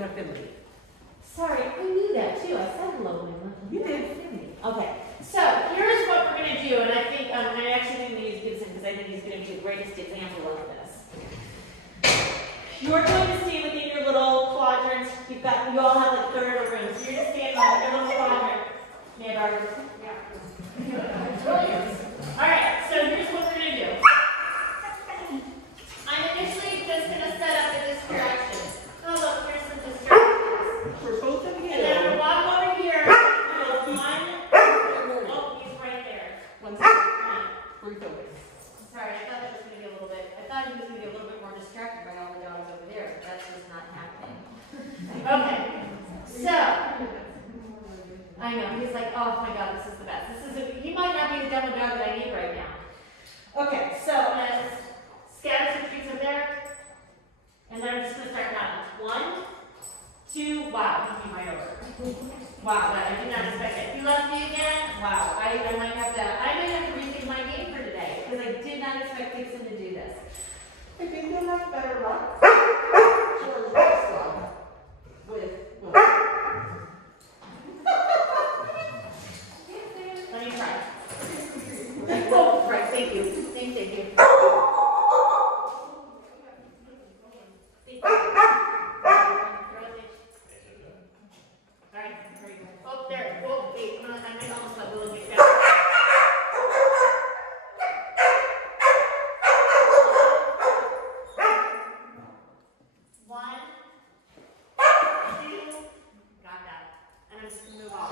don't have Finley. Sorry, I knew that too. I said hello when I went. You did. Okay, so here's what we're going to do, and I think I actually think we use Gibson because I think he's going to be the greatest example of this. You're going to stay within your little quadrants. You all have like third of a room, so you're going to stay in your little quadrant. May I borrow this? Yeah. All right, so here's what we're going to do. I'm initially just going to set up in this direction. Oh look, here's some distractions. For both of you. And then I'm going to walk over here. Go one. Oh, he's right there. One second. Refocus. Sorry, I thought that was going to be a little bit. I thought he was going to be a little bit more distracted by all the dogs over there, but that's just not happening. Okay, so I know he's like, oh my God, this is the best. He might not be the demo dog that I need right now. Okay, so I'm going to scatter some treats over there, and then I'm just going to start counting. 1, 2, wow, he came right over. Wow, I did not expect that. He left me again. Wow, I might have to rethink my game for today because I did not expect Dixon to do this. I think you'll have better luck. George Westlaw with Let me try. Oh, right, thank you. Thank you. Alright, very good. Oh, there. Oh, wait, I might almost let Willow get down. One, two, got that. And I'm just going to move on.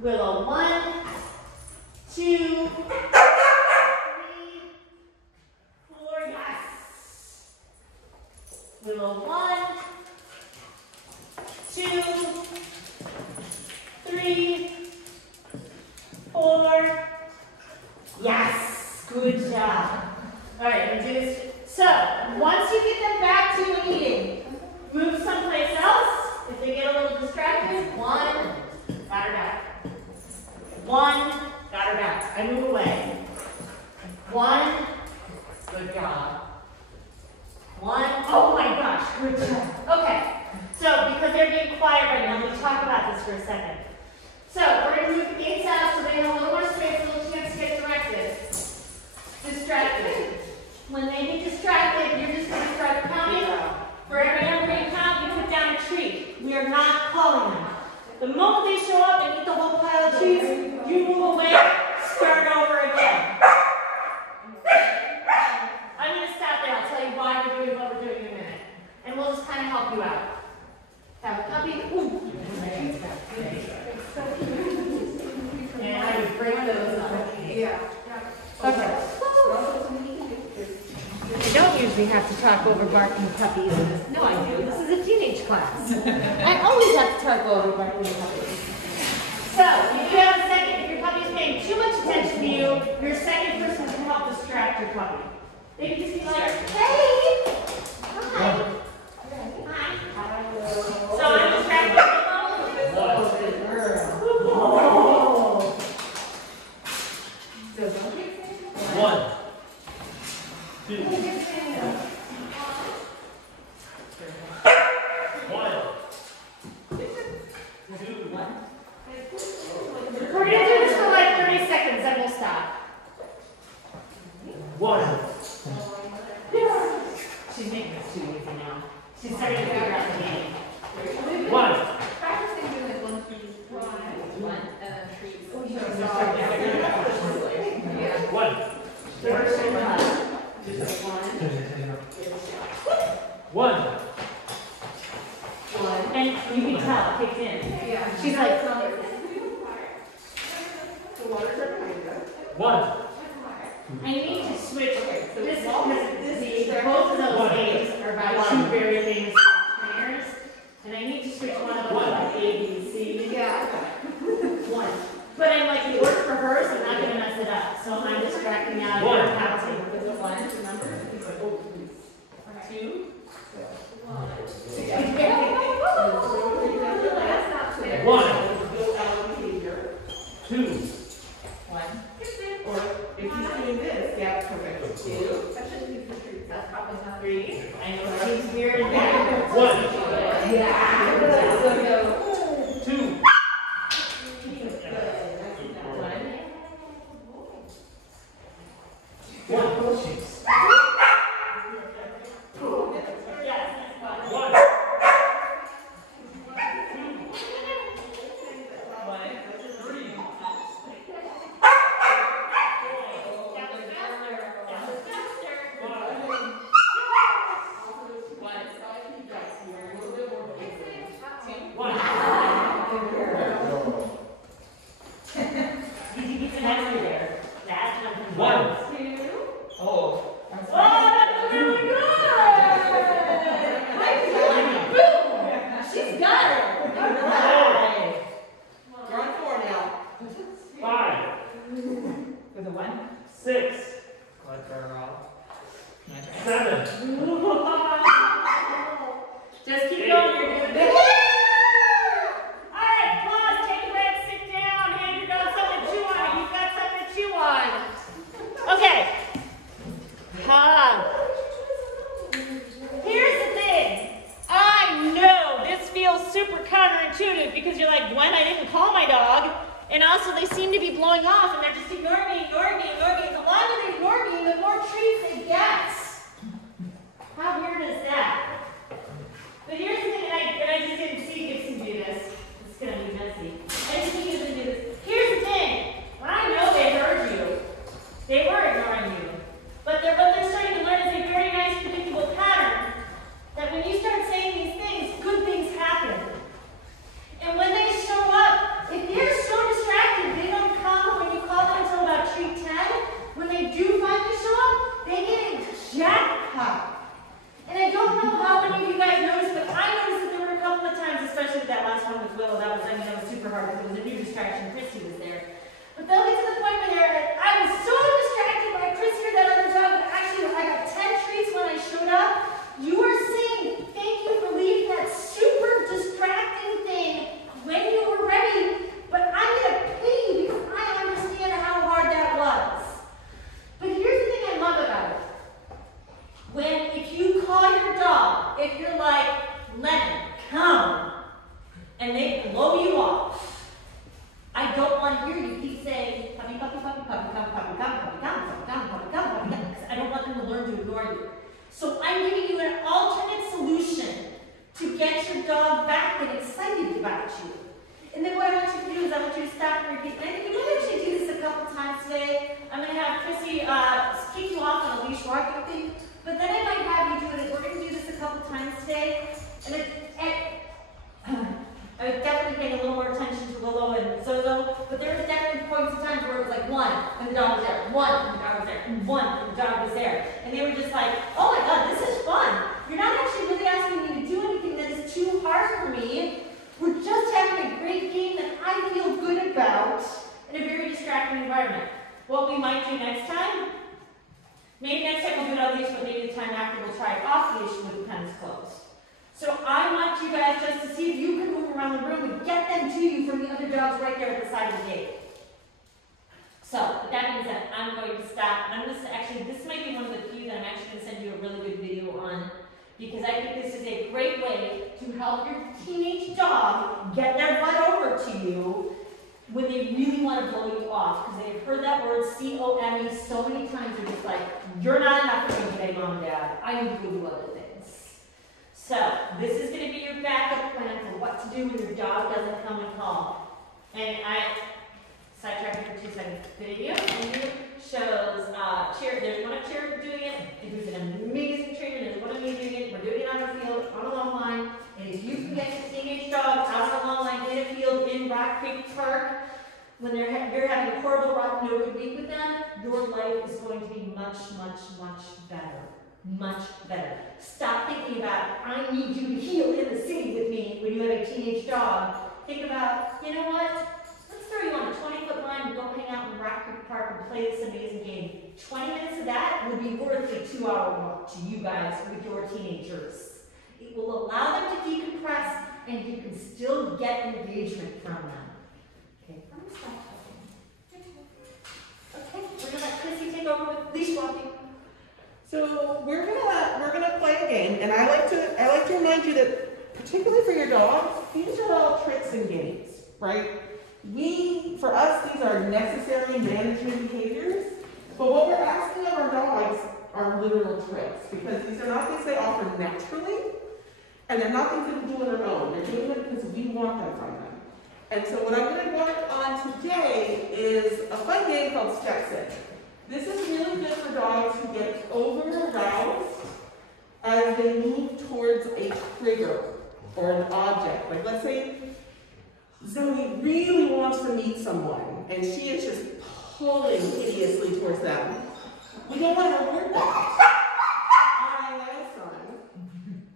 Willow, 1, 2, 3, 4, yes. Willow, 1, 2, 3, 4, yes. Good job. All right, we'll do this. So, once you get them back to eating, move someplace else. If they get a little distracted, 1, got her back. 1, got her back. I move away. 1, good job. 1, oh my gosh, good job. Okay, so because they're being quiet right now, let me talk about this for a second. So we're going to move the gates out so they have a little more space, a little chance to get directed. Distracted. When they get distracted, you're just going to start counting. For every number you count, you put down a treat. We are not calling them. The moment they show up and eat the whole pile of treats, you move away, start over again. I'm going to stop there. I'll tell you why we're doing what we're doing in a minute. And we'll just kind of help you out. Have a puppy. And I would break those up. yeah. Okay. I don't usually have to talk over barking puppies. No, I do. This is a teenage class. I always have to talk over barking puppies. So, if you have a second, if your puppy's paying too much attention to you, your second person can help distract your puppy. They can just be like, hey, hi. Hi. So I'm distracting you. Good girl. Oh. 1, 2, 1, 2, 1. We're going to do this for like 30 seconds, then we'll stop. 1. She's starting to figure out the game. One. Practicing doing like 1, 2, 3, 1, and then trees. Yeah. One. One. And you can tell, it kicks in. Yeah. She's like, The waters are behind us. One. I need to switch this both of those names are by two very famous trainers, and I need to switch one of them to like A, B, C. Yeah. One. But I'm like, the order for hers, I'm not going to mess it up. So I'm distracting out of One. counting. With the one, remember? 2. That's not fair. One. Build out behavior. 2. Or if he's doing this, yeah, correct. 2, That shouldn't be for trees. That's probably not. 3. I know it seems weird and bad. One. Yeah. 2. One. One. One. Did you get some extra there? Last one. One. 2. Oh. Oh, that's really good! Boom! She's got it! Alright. You're on 4 now. 5. With a 1? 6. 7. Just keep going, you're doing good. Alright, pause, take a break, sit down, hand your dog something to chew on. You've got something to chew on. Okay. Here's the thing. I know this feels super counterintuitive because you're like, Gwen, I didn't call my dog. And also they seem to be blowing off and they're just ignoring me, ignoring me, ignoring me. The longer they ignore me, the more treats it gets. How weird is that? But here's the thing, and I just didn't see Gibson do this. It's going to be messy. I didn't see Gibson do this. Here's the thing. I know they heard you. They were ignoring you. But what they're starting to learn is a very nice, predictable pattern that when you start saying these things, good things happen. And when they show up, if they're so distracted, they don't come when you call them until about treat 10. When they do finally show up, they get a jackpot. And I don't know how many of you guys noticed, but I noticed that there were a couple of times, especially that last one with Willow, that was super hard because it was a new distraction. Christy was there. But they'll get to the point where I was so distracted by Christy or that other dog that actually I got 10 treats when I showed up. You are saying thank you for leaving that super distracting thing when you were ready, but I'm going to pay you because I understand how hard that was. But here's the thing I love about it. If you call your dog, if you're like, Lemon, come, and they blow you off, I don't want to hear you keep saying, puppy, puppy, puppy, puppy, come, puppy, come, puppy, come, puppy, come, puppy, come, puppy, come, because I don't want them to learn to ignore you. So I'm giving you an alternate solution to get your dog back and excited about you. And then what I want you to do is I want you to stop and repeat. And I think we might actually do this a couple times today. I'm going to have Chrissy kick you off on a leash walking thing. But then I might have you do it. We're going to do this a couple times today. And I was definitely paying a little more attention to Willow and Zozo. But there was definitely points in time where it was like 1, and the dog was there. 1, and the dog was there. And 1, and the dog was there. And they were just like, oh my God, this is fun. You're not actually really asking me to do anything that is too hard for me. We're just having a great game that I feel good about in a very distracting environment. What we might do next time, maybe next time we'll do it on leash, but maybe the time after we'll try it off leash with the pens closed. So I want you guys just to see if you can move around the room and get them to you from the other dogs right there at the side of the gate. So, with that being said, I'm going to stop. I'm going to actually, this might be one of the few that I'm actually going to send you a really good video on, because I think this is a great way to help your teenage dog get their butt over to you when they really want to blow you off, because they've heard that word C-O-M-E so many times, they're just like, you're not enough for me today, Mom and Dad. I need to go do other things. So this is going to be your backup plan for what to do when your dog doesn't come and call. And I sidetracked you for 2 seconds. Video shows there's one of Cheer doing it, who's an amazing trainer. There's one of me doing it. We're doing it on a field, on a long line. And if you can get the teenage dog out on a long line in a field in Rock Creek Park, when you're having a horrible rock no good week with them, your life is going to be much, much, much better. Much better. Stop thinking about, I need you to heal in the city with me when you have a teenage dog. Think about, you know what? Let's throw you on a 20-foot line and go hang out in Rock Creek Park and play this amazing game. 20 minutes of that would be worth a 2-hour walk to you guys with your teenagers. It will allow them to decompress and you can still get engagement from them. Okay, I'm gonna stop talking. Okay, we're gonna let Chrissy take over with leash walking. So we're gonna play a game, and I like to remind you that, particularly for your dogs, these are all tricks and games, right? For us, these are necessary management behaviors, but what we're asking of our dogs are literal tricks, because these are not things they offer naturally, and they're not things that we do on our own. They're doing it because we want them from them. And so what I'm going to work on today is a fun game called Steps In. This is really good for dogs who get over-aroused as they move towards a trigger or an object. Like, let's say Zoe really wants to meet someone, and she is just pulling hideously towards them. We don't want to reward that. I know, son.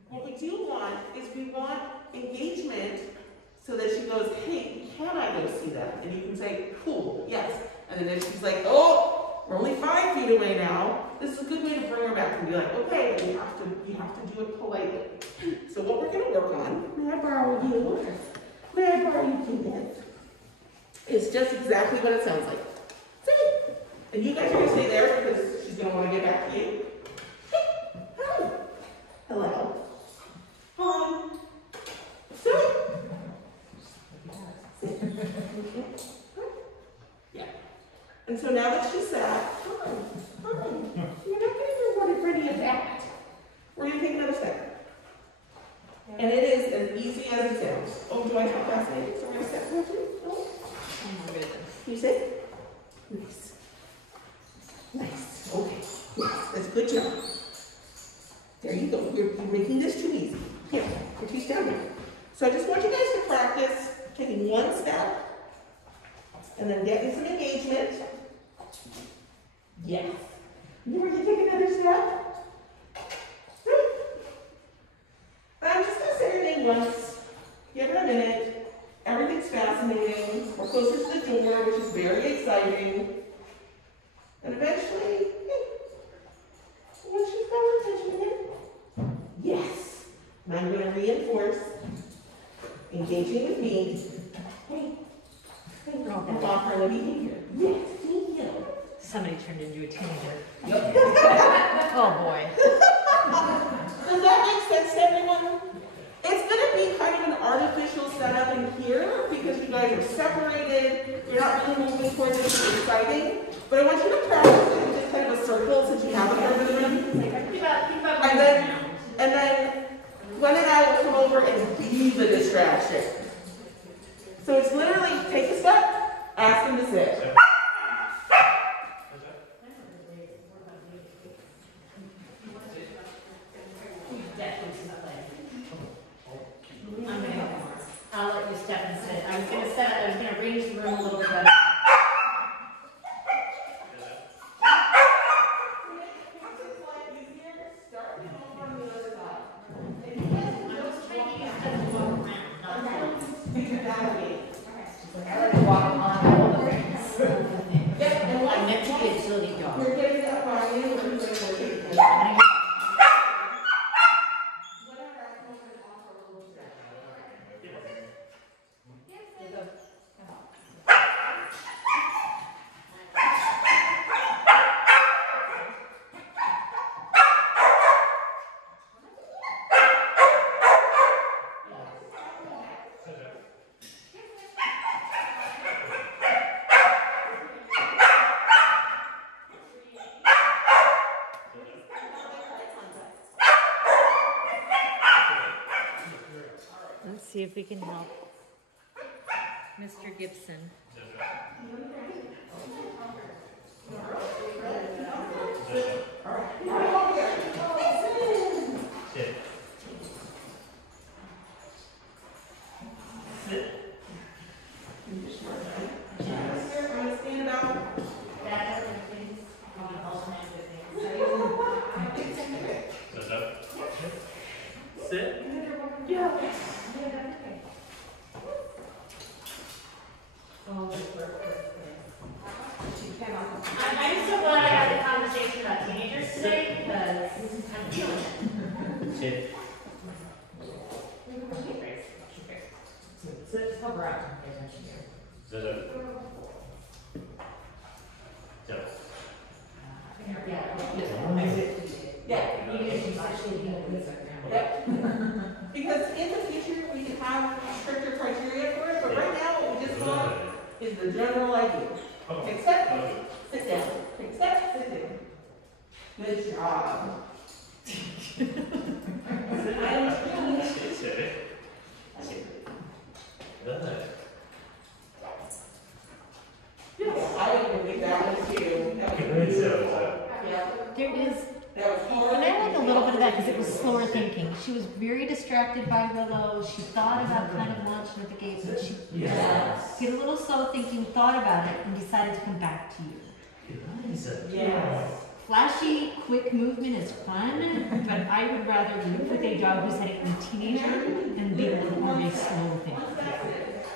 What we do want is we want engagement so that she goes, hey, can I go see them? And you can say, cool, yes. And then if she's like, oh, we're only 5 feet away now, this is a good way to bring her back and be like, okay, but you have to do it politely. So what we're going to work on, may I borrow you? May I borrow you 2 minutes? It's just exactly what it sounds like. See? And you guys are going to stay there because she's going to want to get back to you. Hey, hi. Hello. Hi. Sit. Yeah. And so now that she's sat, hi. You're not going to be ready to bat. We're going to take another step. And it is as easy as it sounds. Oh, do I have last name? So we're going to step with you? Oh my goodness. You sit. Nice. Nice. Okay. Yes, that's a good job. There you go. You're making this too easy. Here, put you down there. So I just want you guys to practice taking 1 step and then getting some engagement. Yes. You want to take another step? I'm just going to say your name once. Give her a minute. Everything's fascinating. We're closer to the door, which is very exciting. And eventually, hey, once she's got her attention again, yes. Now I'm going to reinforce engaging with me. Hey, and offer a behavior. Yes, thank you. Somebody turned into a teenager. Yep. Oh boy. Does that make sense to everyone? It's going to be kind of an artificial setup in here because you guys are separated. You're not really moving towards it. It's exciting. But I want you to practice it in just kind of a circle since you haven't heard of it. And then Glenn and I will come over and be the distraction. So it's literally take a step, ask him to sit. I'll let you step and sit. I was going to arrange the room a little bit better. I already walked on all the things. see if we can help Mr. Gibson. Sit. Sit. Stand up. Sit up. Sit. I'm so glad I had the conversation about teenagers today because I'm feeling it. Sit. Just help her out. Sit up. Sit. Because in the future, we can have stricter criteria for it, but right now, what we just want is the general idea. Take step, sit down. Take step, sit down. Good job. Sit. Good. I even think that one too. That was Good, beautiful. so. Yeah, There is, that was hard. and I like a little bit of that because it was slower thinking. She was very distracted by Willow. She thought about kind of launching at the gates, but she Yes. did a little slow thinking, thought about it, and decided to come back to you. Yes. Flashy, quick movement is fun, but I would rather live with a dog who's heading a teenager and be a little more of a slow thinker.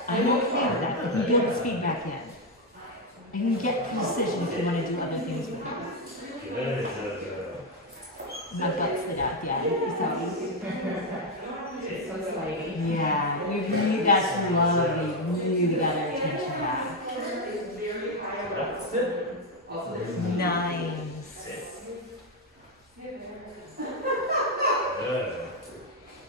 I'm okay with that. I can build the speed back in. I can get precision if you want to do other things with it. Good. My butt's the death, yeah. So slidey. Yeah, we really, that's lovely. Really got our attention back. Sit. Also, there's Nice. Good.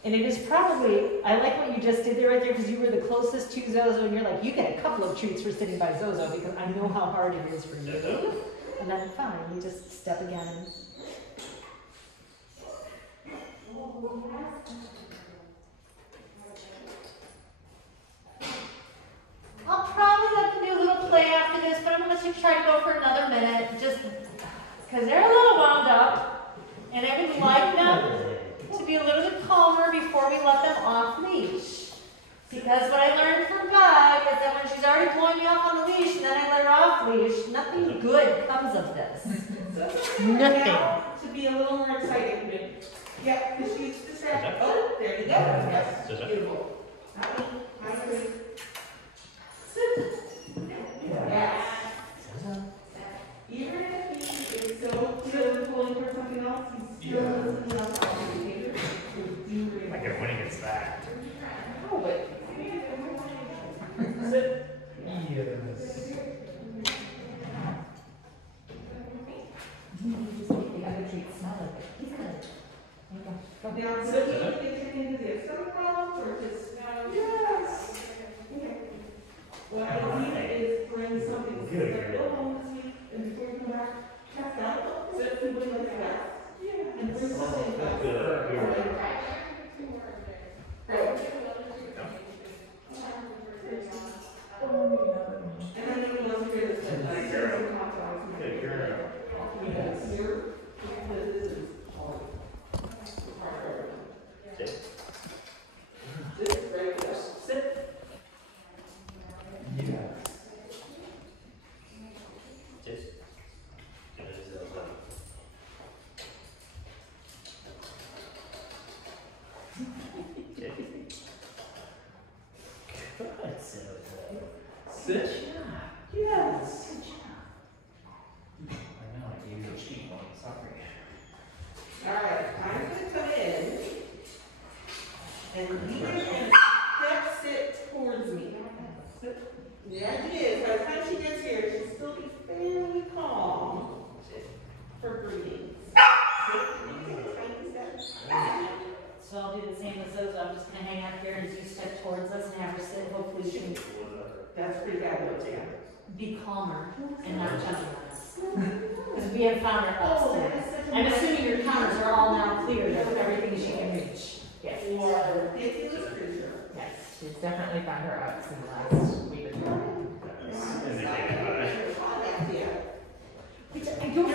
And it is probably, I like what you just did there right there because you were the closest to Zozo and you're like, you get a couple of treats for sitting by Zozo because I know how hard it is for you. And then fine, you just step again and I'll probably let them do a little play after this, but I'm gonna let you try to go for another minute, just because they're a little wound up, and I would like them to be a little bit calmer before we let them off leash. Because what I learned from Bug is that when she's already blowing me off on the leash, and then I let her off leash, nothing good comes of this. Nothing. Now, to be a little more exciting. Yeah, because she's distracted. Oh, there you go. Yes, beautiful. Yes. Even if he is so still pulling for something else, he's still listening on top of the behavior. Like when he gets back. Oh, but. Sit. Yes. Now, so do you get into the external problems or just? Yes. Okay. What I need is bring something. Good. Go home this week and before you come back, test out. So if you would like that. And bring something back. Good. And I know you want to hear this. Good girl. Yes. You're, this is hard. Sit. This is very good. Sit. Yes. Sit. Sit. Yes. I know, I gave you a cheat one. Sorry. All right, I'm going to come in. And you're going to step sit towards me. The idea is, by the time she gets here, she'll still be fairly calm for breathing. So I'll do the same with Zozo. I'm just gonna hang out here as you step towards us and have her sit. Hopefully she can That's pretty fabulous, yeah. be calmer and not jumping on us. Because we have found her Oh, upstairs. that is such a I'm assuming your counters are all now cleared of everything she can reach. Yes. You are a ridiculous creature. Yes. She's definitely found her ups in the last week or two. And they think about it. Which I don't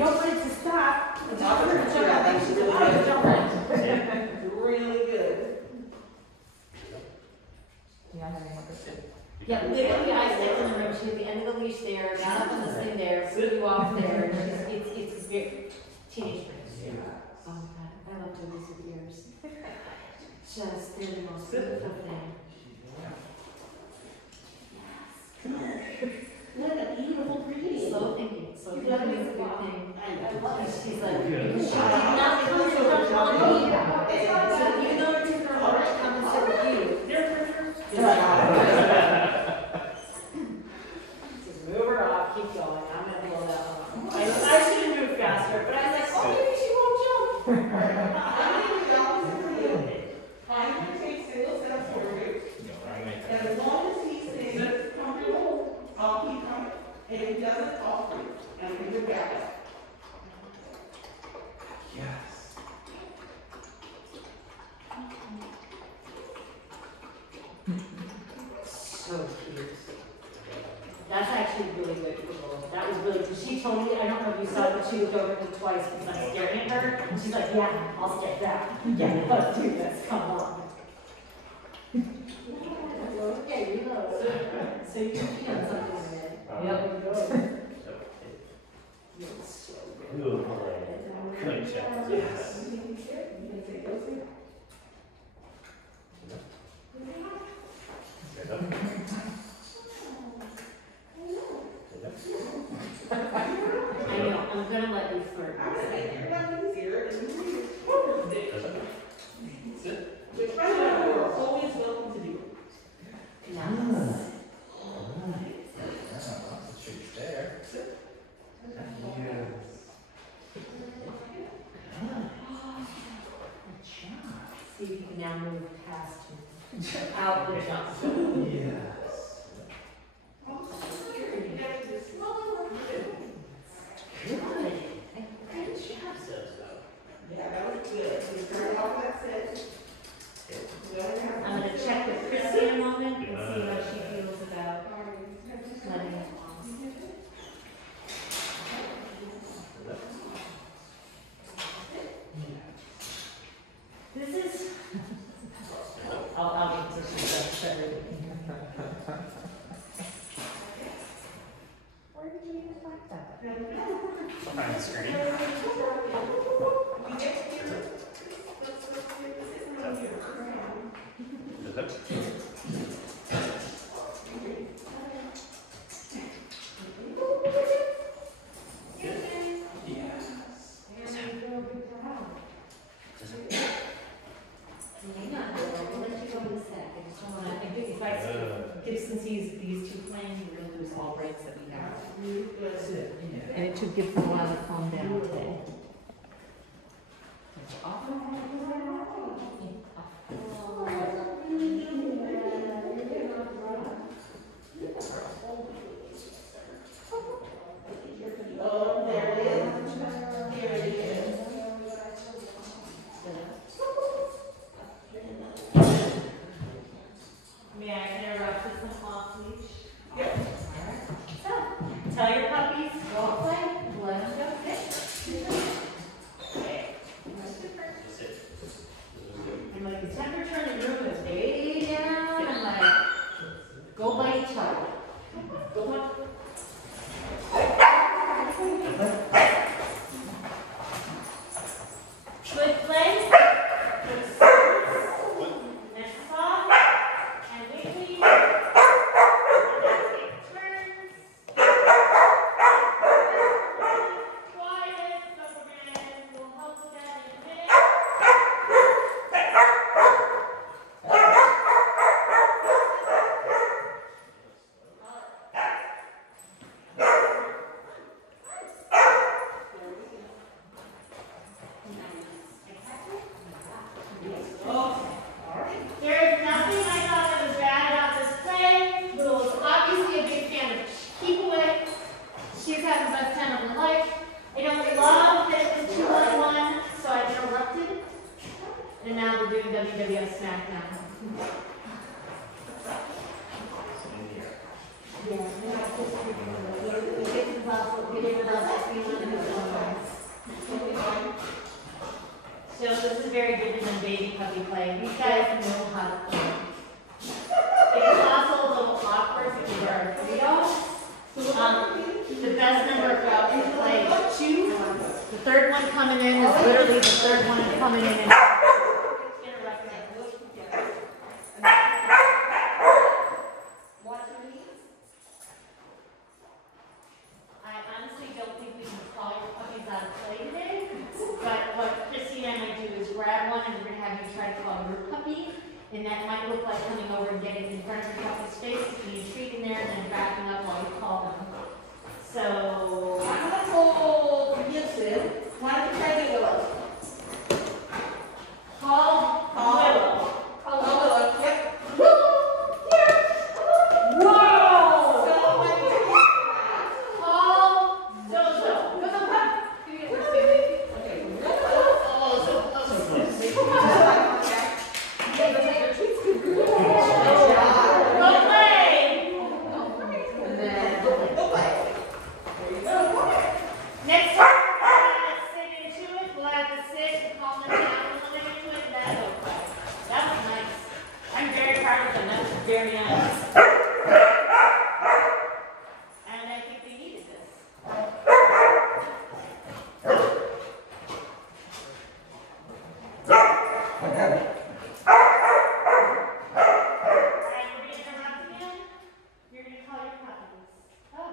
want it to stop. It's not gonna hurt you, I think she's really good. Really good. Yeah, I'm having one of those. Yeah, literally, I stepped in the room, she had the end of the leash there, got up on this thing there, flew you off there, and it's very, teenage dreams. Oh my god, I love doing this with ears. Just, they're the most beautiful thing. What a beautiful pretty. Slow thinking, slow You thinking gotta is a make good it thing. I love it. She's like, Yeah. because she did not come to her mom either. So even though it took her a while to come and sit with you, just move her off, keep going, I'm gonna blow that one. I should have moved faster, but I was like, oh, maybe she won't jump. I'm gonna take single steps forward, and as long as he stays comfortable, I'll keep coming. And if he doesn't, I'll free, and bring it back up. Yes. So cute. That's actually really good for Lola. That was really, because she told me, I don't know if you saw it, but she looked over at me twice because I'm staring at her. And she's like, yeah, I'll step back. Yeah, let's do this, come on. Okay, reload. So you can feel something in it. Yep. It's so good. Good job. Yes. I know, I'm gonna let you flirt. I'm gonna make your life easier, and you which by the way, you're always welcome to do. Nice. See if you can now move past him. Out the jump. Yes. Yeah, that was good. So you start off that set. I'm gonna check with Chrissy in a moment and see how she feels about letting it on. This is. I'll get to see that. Where did you even find that? Behind the screen. Hang on, we'll let you go in a sec. I just don't wanna, I think if I, Gibson sees these two playing, we're gonna lose all breaks that we have. And it took Gibson a while to calm down today. Oh, there it is. Here it is. May I interrupt with some off leash? Yes. So, tell your puppies, go play, let them go sit. And like the temperature in the room is way down, I'm like, go by each other. Go on. Good play. Good service. Nice soft. And wiggly. And then take turns. Quiet. So we'll help with that in a minute. There is nothing I thought that was bad about this play. Little's obviously a big fan of keep away. She's having the best time of her life. I don't love that it was 2-on-1, so I interrupted. And now we're doing WWF SmackDown. give her about 16 minutes. So this is very different than baby puppy play. These guys know how to play. It's also a little awkward because there are 3 dogs. The best number of dogs to play is 2. The third one coming in is literally the third one coming in and interrupting. I honestly don't think we can call your puppies out of play today, but what Christine and I do is grab one and we're going to have you try to call your puppy, and that might look like coming over and getting in front of your puppy's face, and you treat in there and then backing up while you call them. So, I'm gonna hold Gibson. Why don't you try the Willow? call Willow. Call Willow. Yep. Whoa! So when you Call Zozo. okay. Go play! And then go play. There you go. Next time, we'll have to sit into it. We'll have to sit and calm them down a little bit into it, and then go play. That was nice. I'm very proud of them. That was very nice. And I think they needed this. Alright, we're gonna interrupt again. You're gonna call your puppies. Oh.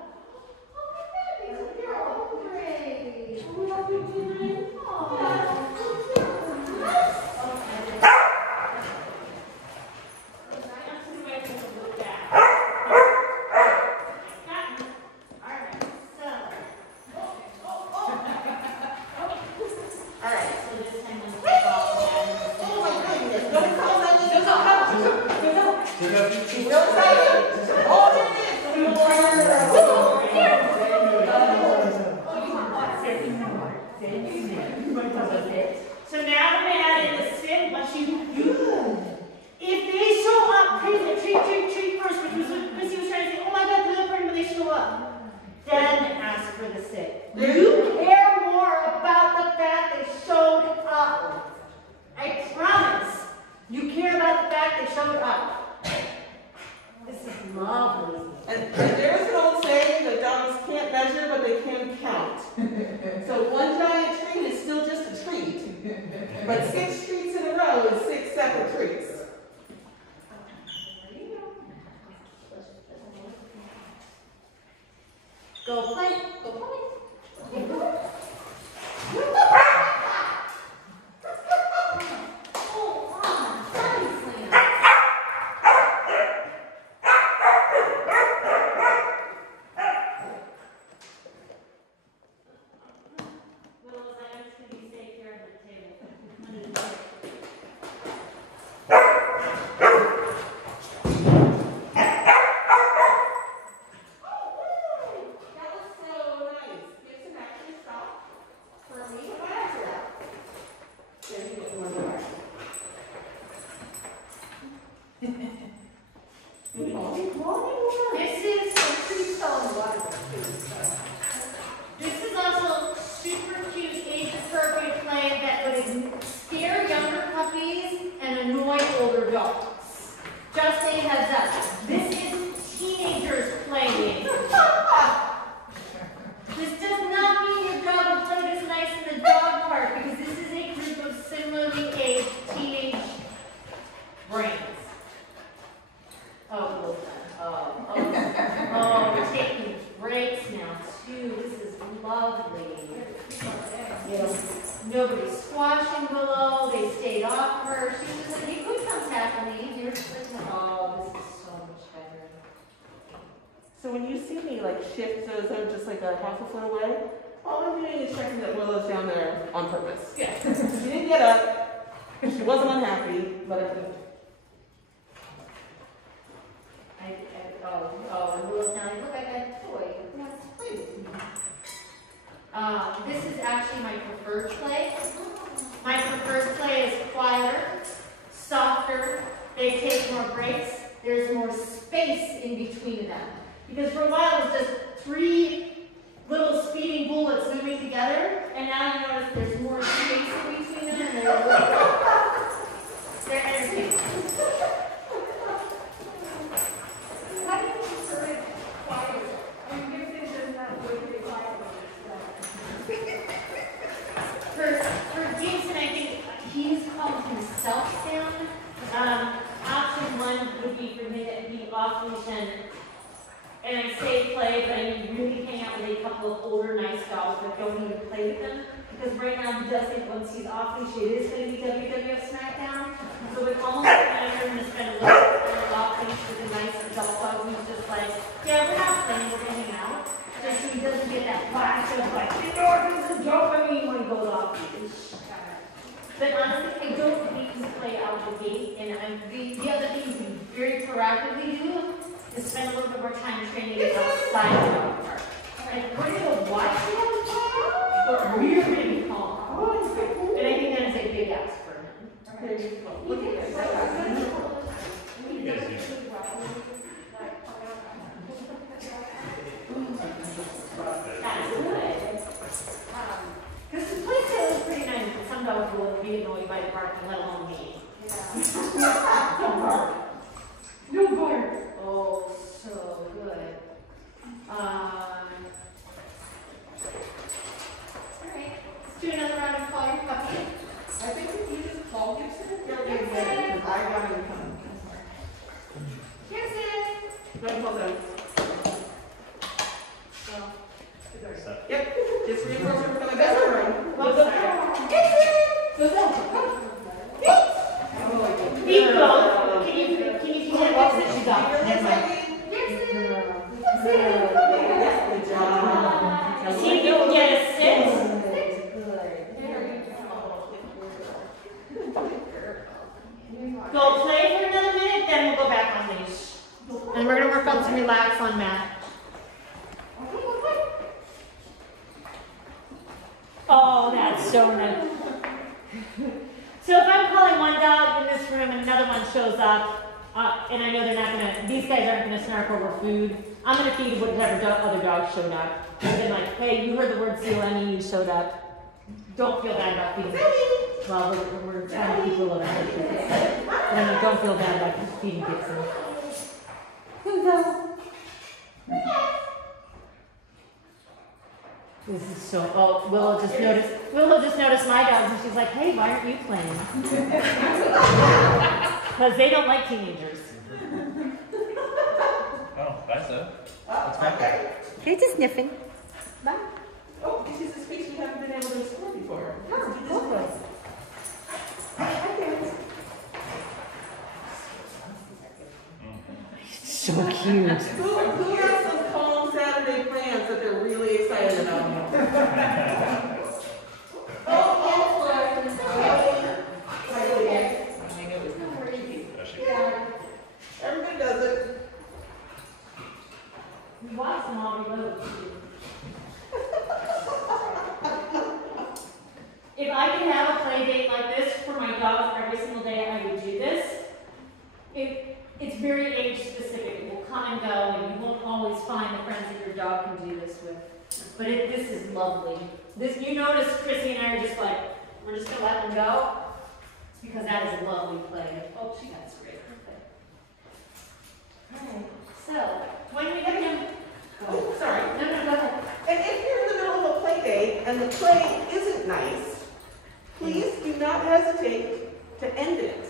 So now we're gonna add in the sit. Once you if they show up, treat first, which was what Chrissy was trying to say, oh my god, they're pretty when they show up. Then ask for the sit. You care more about the fact they showed up. I promise. You care about the fact they showed up. This is lovely. And there's an old saying that dogs can't measure, but they can count. So one giant treat is still just a treat. But 6 treats in a row is 6 separate treats. Go play. Go play. That was so nice. Gibson, actually stop for me and Azra. There you go. One more. This is also super cute, age-appropriate play that would scare younger puppies and annoy older dogs. Just a heads up. This is teenagers playing. This does not mean your dog will play this nice in the dog park because this is a group of similarly aged teenage brains. Oh, well done. Oh, we're taking breaks now too. This is lovely. Nobody's squashing below. They stayed off her. She was just like, you could come tackle me. You're just like, oh, this is so much better. So when you see me like shift Zozo just like a half a foot away, all I'm doing is checking that Willow's down there on purpose. Yeah. She didn't get up. She wasn't unhappy, but I think. And Willow's now like, look, I got a toy. Who wants to play with me? This is actually my preferred play. My preferred play is quieter, softer. They take more breaks. There's more space in between them. Because for a while it was just 3 little speed They're entertaining. How do you prefer it quiet? I'm guessing there's not going to be quiet For Jason, I think he's called himself down. Option one would be for me to be off leash and I say play, but I mean really hang out with a couple of older, nice dogs that don't even play with them. Because right now he does think once he's off leash, it is going to be WWF SmackDown. So it's almost like I'm going to spend a little time off leash with a nice adult dog who's just like, yeah, we're not playing, we're hanging out. Just so he doesn't get that flash of like, the endorphins and dopamine when he goes off leash. But honestly, I don't think he can play out the gate. And the other thing we very proactively do is spend a little bit more time training outside the dog park. Like, we're going to watch him, but we're going to be calm. And I think that is a big ask for him. You guys do. That's good. Because the place is pretty nice, but some dogs will be annoyed by the parking, let alone me. No bark. Oh, so good. Alright, let's do another round of call your puppy. I think if you just call Gibson, you'll be good, because I got him coming. Gibson! Don't call them. So, Yep, just reinforce it from the bedroom. Well, sorry. Gibson! Nico, can you get Gibson? She's up. Never mind. Good job. See if you can get a sit. Go play for another minute, then we'll go back on leash. And we're going to work on some relax on mat. Oh, that's so nice. So if I'm calling one dog in this room and another one shows up, and I know they're not going to, these guys aren't going to snark over food, I'm going to feed whatever other dog showed up. And then like, hey, you heard the word CLME, you showed up. Don't feel bad about feeding. Well, we're trying to keep a little bit. And don't feel bad about feeding Gibson. This is so, oh, Willow just noticed my dogs and she's like, hey, why aren't you playing? Because they don't like teenagers. oh, that's it. That's okay. Kids are sniffing. Oh, this is a speech we haven't been able to explore before. So cute. Who has some calm Saturday plans that they're really excited about? Everybody does it. We watch them all reload. If I could have a play date like this for my dogs every single day, I would do this. It's very age specific. It will come and go, and you won't always find the friends that your dog can do this with. But this is lovely. This, you notice Chrissy and I are just like, we're just gonna let them go. It's because that is a lovely play. Oh, she got straight. Alright, so when we get him, Oh, sorry. no, go ahead. And if you're in the middle of a play date and the play isn't nice, please do not hesitate to end it.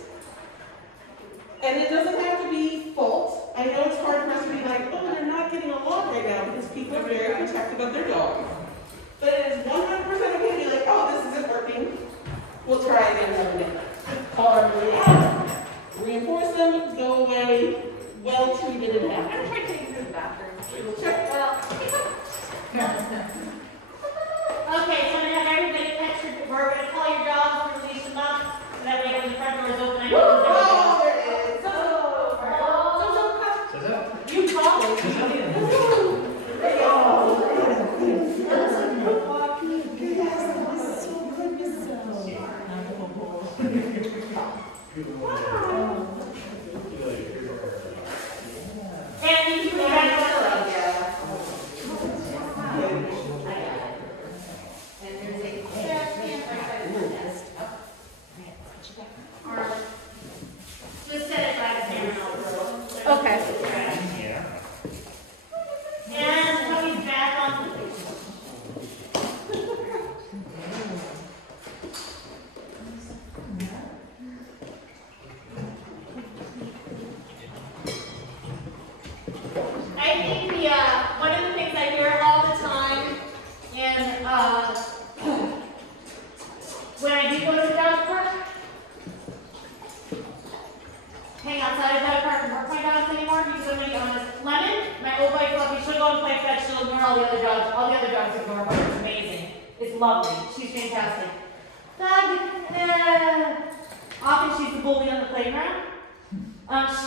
And it doesn't have to be fault. I know it's hard for us to be like, oh, they're not getting along right now because people are very protective of their dogs. But it is 100% okay to be like, oh, this isn't working. We'll try again another day. Call everybody out. Reinforce them, go away, well treated and happy. I'm trying to take you to the bathroom. Check. Okay, so I'm gonna have everybody catch your, we're gonna call your dogs, release them up, so that way when the front door is open, I know Oh, there's there it is. Says it? You call it. And you can go back to the tell the other dogs, all the other dogs ignore her. It's amazing. It's lovely. She's fantastic. Often she's the bully on the playground.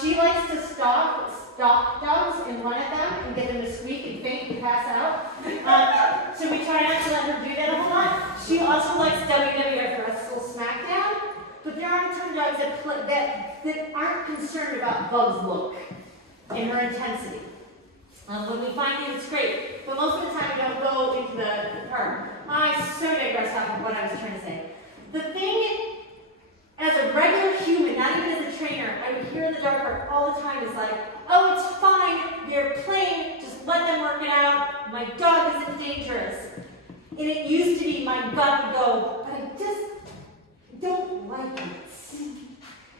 She likes to stalk dogs and run at them and get them to squeak and faint and pass out. So we try not to let her do that a whole lot. She also likes WWF Wrestle SmackDown, but there are some dogs that aren't concerned about Bug's look and her intensity. When we find things, it's great, but most of the time we don't go into the park. I so digress off of what I was trying to say. The thing, as a regular human, not even as a trainer, I would hear in the dog park all the time is like, oh, it's fine, they're playing, just let them work it out, my dog isn't dangerous. And it used to be my gut would go, but I just don't like it.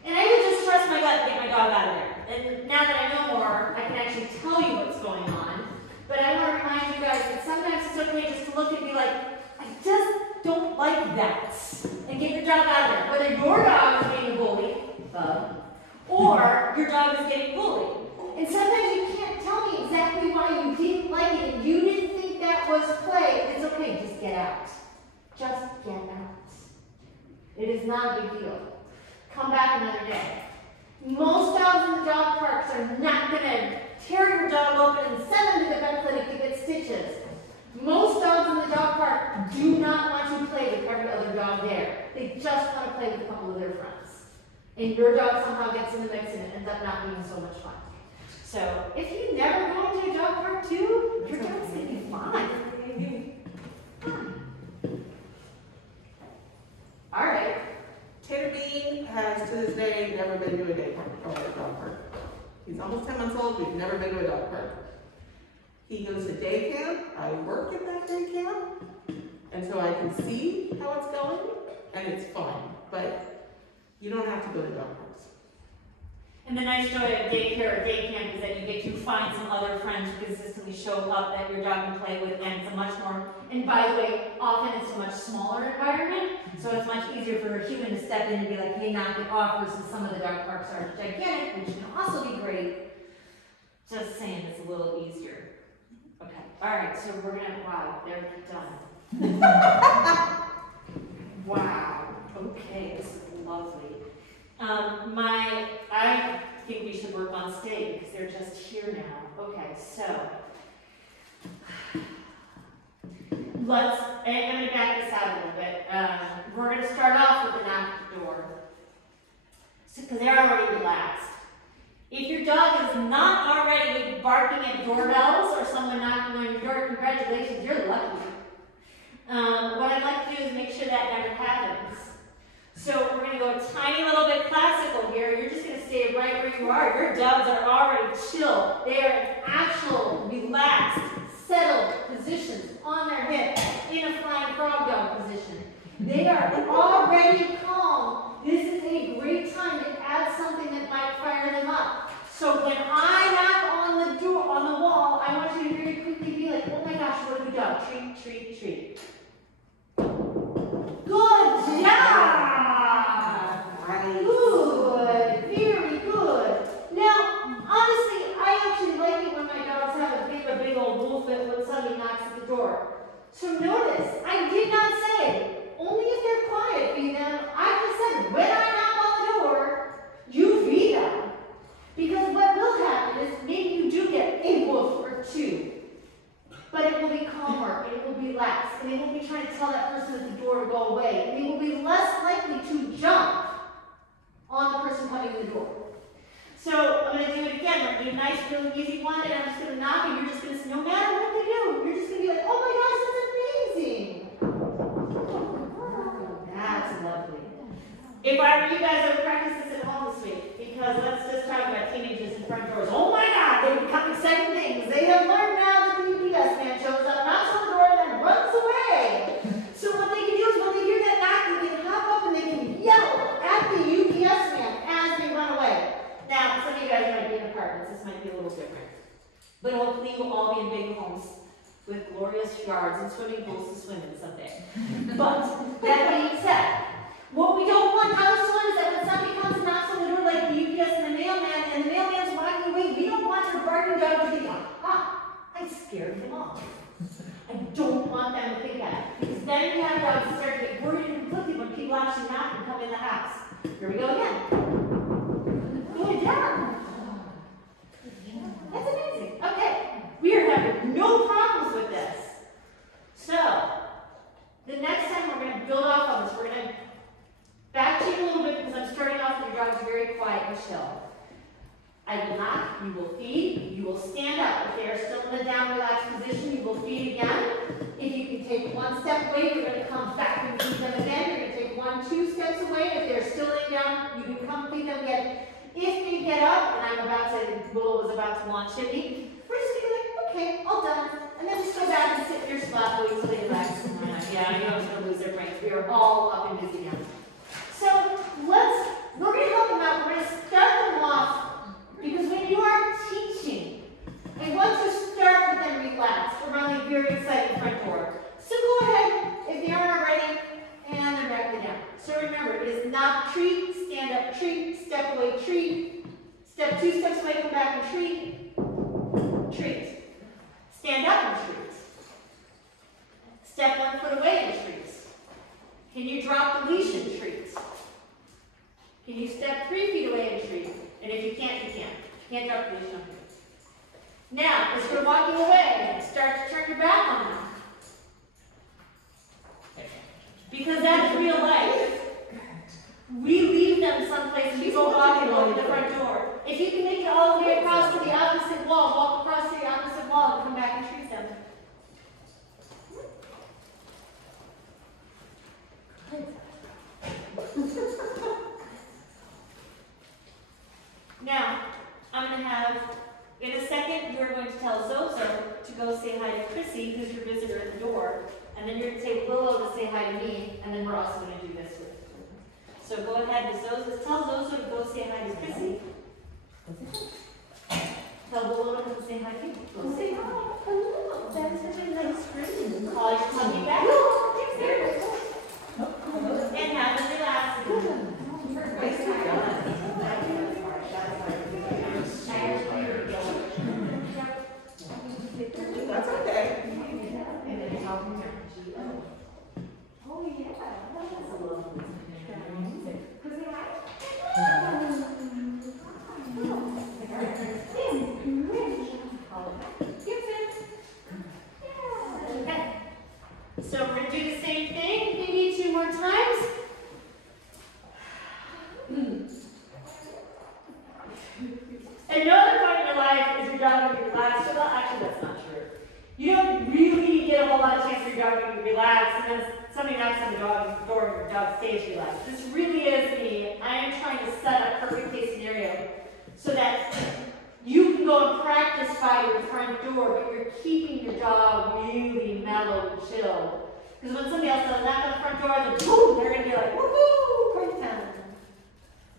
And I would just trust my gut and get my dog out of there. And now that I know more, I can actually tell you what's going on. But I want to remind you guys that sometimes it's okay just to look and be like, I just don't like that. And get your dog out of there. Whether your dog is being bullied, or your dog is getting bullied. And sometimes you can't tell me exactly why you didn't like it and you didn't think that was play. It's okay, just get out. Just get out. It is not a big deal. Come back another day. Most dogs in the dog parks are not going to tear your dog open and send them to the vet clinic to get stitches. Most dogs in the dog park do not want to play with every other dog there. They just want to play with a couple of their friends. And your dog somehow gets in the mix and it ends up not being so much fun. So if you never go into a dog park too, your dog's going to be fine. All right. Tater Bean has to this day never been to a day park or a dog park. He's almost 10 months old, we've never been to a dog park. He goes to day camp, I work at that day camp, and so I can see how it's going, and it's fun, but you don't have to go to dog parks. And the nice joy of daycare or day camp is that you get to find some other friends who consistently show up that your dog can play with, and it's a much more, and by the way, often it's a much smaller environment, so it's much easier for a human to step in and be like, hey, knock it off, versus some of the dog parks are gigantic, which can also be great. Just saying, it's a little easier. Okay, all right, so we're gonna, wow, they're done. Wow, okay, this is lovely. I think we should work on staying because they're just here now. Okay, so I'm going to back this out a little bit. We're going to start off with the knock at the door because they're already relaxed. If your dog is not already barking at doorbells or someone knocking on your door, congratulations, you're lucky. What I'd like to do is make sure that never happens. So we're going to go a tiny little bit classical here. You're just going to stay right where you are. Your dogs are already chill. They are in actual, relaxed, settled positions on their hips in a flying frog dog position. They are already calm. This is a great time to add something that might fire them up. So when I knock on the door, on the wall, I want you to very quickly be like, oh my gosh, what have we done? Treat, treat, treat. Good job! Good, very good. Now, honestly, I actually like it when my dogs have a big old wolf fit when somebody knocks at the door. So notice, I did not say, only if they're quiet, feed them. I just said, when I knock on the door, you feed them. Because what will happen is maybe you do get a wolf or two. But it will be calmer, and it will be lax, and they won't be trying to tell that person at the door to go away, and they will be less likely to jump on the person coming in the door. So I'm going to do it again. We're going to do a nice, really easy one, and I'm just going to knock, and you're just going to, no matter what they do, you're just going to be like, oh my gosh, that's amazing. That's lovely. If I were you guys, I would practice this at home this week, because let's just talk about teenagers in front doors. Oh my God, they become exciting things. They have learned now that the UPS man shows up, knocks on the door, and then runs away. So what they can do is when they hear that knocking, they can hop up and they can yell at the UPS man as they run away. Now, some of you guys might be in apartments. This might be a little different. But hopefully you'll all be in big homes with glorious yards and swimming pools to swim in someday. But that being said, what we don't want out of someone is that when somebody comes and knocks on the door like the UPS and the mailman's walking away, we don't want your barking dog to be like, ah, I scared him off. you knock and come in the house. Here we go again. Good job. That's amazing. Okay, we are having no problems with this. So, the next time we're going to build off on this. We're going to back check a little bit because I'm starting off with your dog's very quiet and chill. I will knock, you will feed, you will stand up. If they are still in the down relaxed position, you will feed again. If you can take one step away, you're going to come back and feed them again. You're going to take 1, 2 steps away. If they're still laying down, you can come feed them again. If they get up, and I'm about to, Willow was about to launch at me, we're just going to be like, okay, all done. And then just go back and sit in your spot, wait until they relax. Yeah, I know it's going to lose their brains. We are all up and busy now. So we're going to help them out. We're going to start them off, because when you are teaching, I want to start with them relaxed around the very exciting front door. So go ahead, if they aren't already, and they're back down. So remember, it is not treat, stand up, treat, step away, treat, step 2 steps away, come back and treat, treat. Stand up and treat. Step 1 foot away and treat. Can you drop the leash and treat? Can you step 3 feet away and treat? And if you can't, you can't. You can't drop the leash on treat. Now, as you're walking away, start to turn your back on them. Because that's real life. We leave them someplace and you go walking over the front door. If you can make it all the way across to the opposite wall, walk across to the opposite wall and come back and treat them. Now, I'm going to have, in a second, you're going to tell Zozo to go say hi to Chrissy, who's your visitor at the door. And then you're going to say Willow to say hi to me, and then we're also going to do this with her. So go ahead with Zozo. Tell Zozo to go say hi to Chrissy. Tell Willow to come say hi to you. Go say hi. Hello. That's such a nice screen. Call your puppy back. And have them relax. That's okay. Oh, yeah. That's a little. Okay. So we're going to do the same thing, maybe 2 more times. Another part of your life is your dog will be relaxed. Well, actually, that's not true. You don't really get a whole lot of chance for your dog to be relaxed, and then somebody knocks on the dog's door and your dog stays relaxed. This really is me. I am trying to set a perfect case scenario so that you can go and practice by your front door, but you're keeping your dog really mellow and chill. Because when somebody else does knock on the front door, then boom, they're going to be like, woohoo, party time.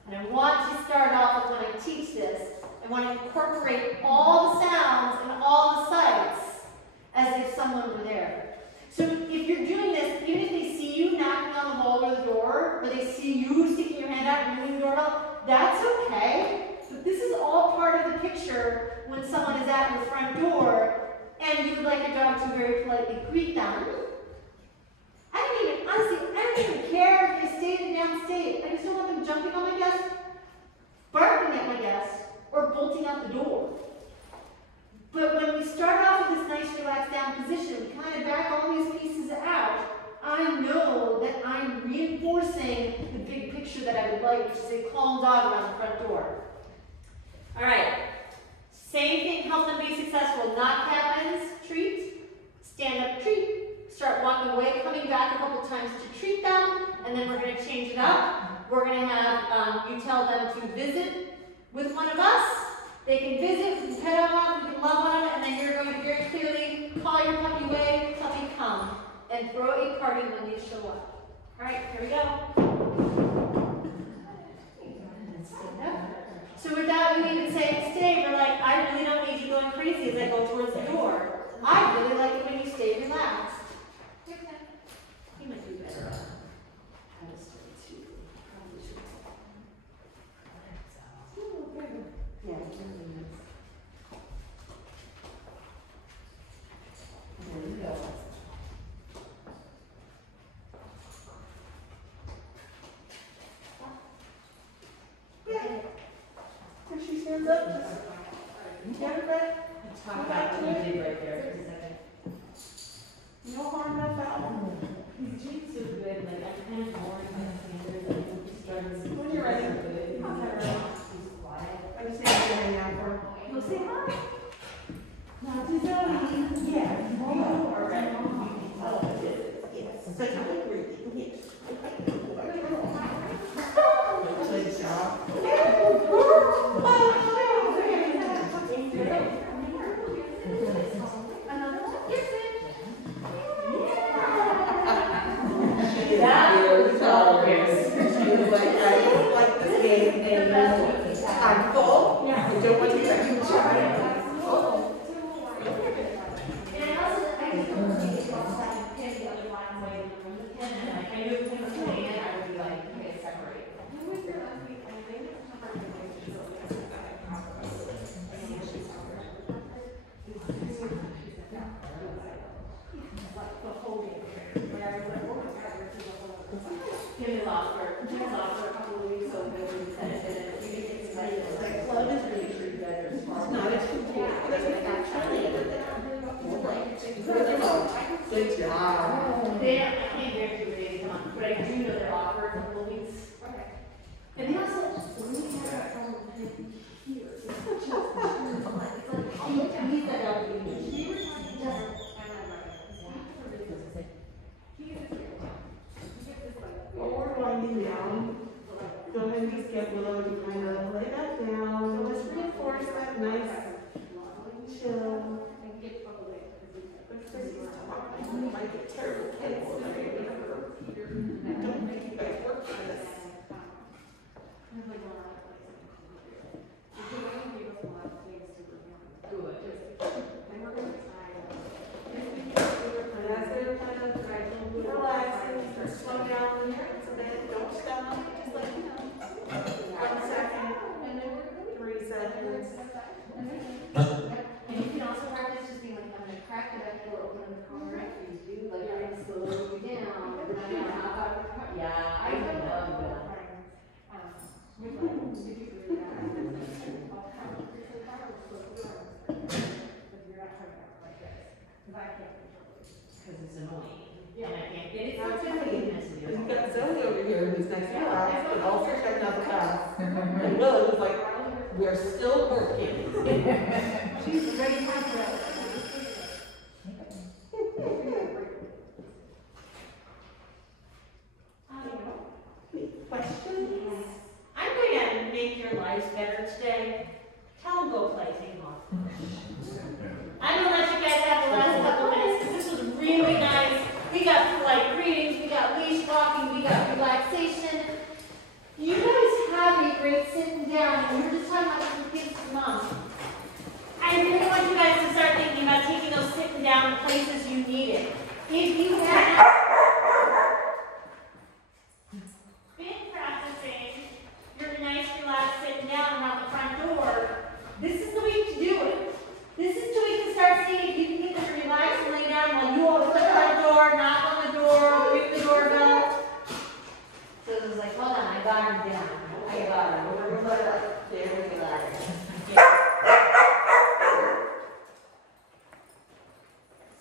And I want to start off with when I teach this, I want to incorporate all the sounds and all the sights as if someone were there. So if you're doing this, even if they see you knocking on the wall or the door, or they see you sticking your hand out and moving the doorbell, that's okay. But this is all part of the picture when someone is at your front door and you would like your dog to very politely greet them. Honestly, I don't even care if they stayed and downstate. I just don't want them jumping on my desk, barking at my desk, or bolting out the door. But when we start off with this nice relaxed down position, we kind of back all these pieces out, I know that I'm reinforcing the big picture that I would like, which is a calm dog around the front door. All right, same thing, help them be successful. Knock happens, treat, stand up, treat, start walking away, coming back a couple times to treat them, and then we're going to change it up. We're going to have you tell them to visit with one of us. They can visit, we can pet on them, we can love on them, and then you're going to very clearly call your puppy away, puppy come, and throw a party when they show up. All right, here we go. So without you even saying stay, we're like, I really don't need you going crazy as I go towards the door. I really like it when you stay relaxed. You might do better. Yeah, there you go. Hands up. Just get it back. Talk about what you did right there for a second. No harm, no foul. He's doing so good, like I'm kind of bored by the standards, like he's starting to. When you're ready. He's quiet. I just need to hang out for. Go say hi. Not too early. Yeah. All right. Yes. So you can breathe. Yes. Good job. I'm full. Yeah. I don't want to let you try. And I also, I just don't think it's all like you pick the other line away from the pen, and like I knew if it was playing it, I would be like, okay, separate. Jimmy lost for a couple of weeks, so good, we said it, we didn't get excited. Like, club is really sure you guys are smart. Not as good. Good job. They, I can't guarantee what days a month, but I do know they're off for a couple of weeks. And they also, when we had that problem here, it's not just, it's like, he said that would be me. Well, we're winding down. Go ahead and just get Willow to kind of lay that down. So just reinforce that nice, chill. I get terrible kids. Don't make you guys work for this. As they're kind of relaxing, slow down here, so then don't stop, just let me know. 1 second, 3 seconds. And you can also practice just being like, I'm gonna crack it up or open the corner after you do, like you're gonna slow you down. Yeah, I love that. Because it's annoying. And I can't get it. You've got Zoe over here who's next to us, but also checking out the class. And Willow was like, we're still working. She's ready for it. Questions? I'm going to make your lives better today. Tell them go play Tamar. I'm going to let you guys have the last couple minutes because this was really nice. We got like readings, we got leash walking, we got relaxation. You guys have a great sitting down, and we were just talking about some kids to mom. I really want you guys to start thinking about taking those sitting down places you need it. If you have been practicing your nice, relaxed sitting down around the front door, this is the week to do it. This is the week to start seeing if you can get them to relax and lay down while you open the front door, knock on the door, ring the doorbell. So it was like, hold on, I got her down. I got her. There we go.